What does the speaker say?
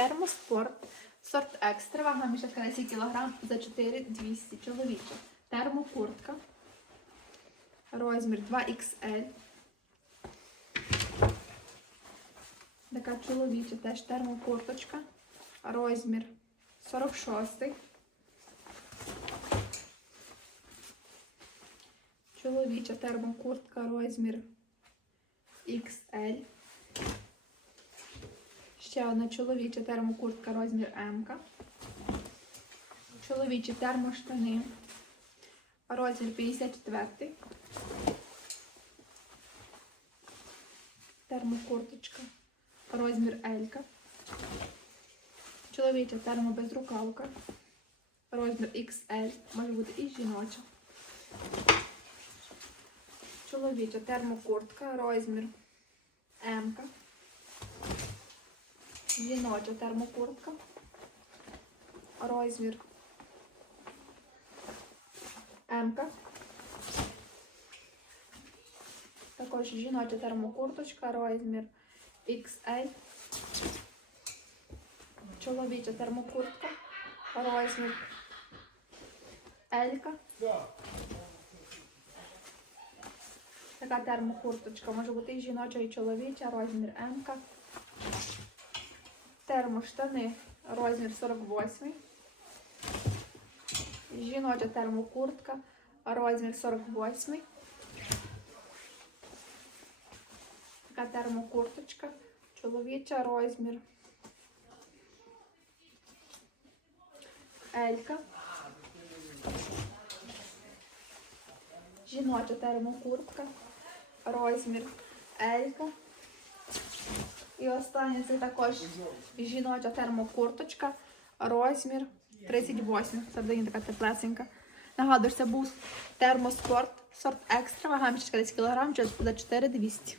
Термоспорт. Сорт екстра. Вага мішечка 10 кг за 4200 чоловіча. Термокуртка. Розмір 2XL. Така чоловіча теж термокурточка. Розмір 46. Чоловіча термокуртка, розмір XL. Ще одна чоловіча термокуртка, розмір М. Чоловічі термоштани. Розмір 54. Термокурточка. Розмір L. Чоловіча термобезрукавка. Розмір XL. Може бути і жіноча. Чоловіча термокуртка. Розмір М. Жіноча термокуртка. Розмір М. Також жіноча термокурточка, розмір XL. Чоловіча термокуртка, розмір L. Така термокурточка може бути і жіноча, і чоловіча, розмір М. Термоштани, розмір 48. Жіноча термокуртка, розмір 48. Така термокурточка, чоловіча розмір. Елька. Жіноча термокуртка, розмір Елька. І останнє це також жіноча термокурточка, розмір 38. Це буде така теплесенька. Нагадую, це був термоспорт, сорт екстра, вага мішечка 10 кг, час буде 4200.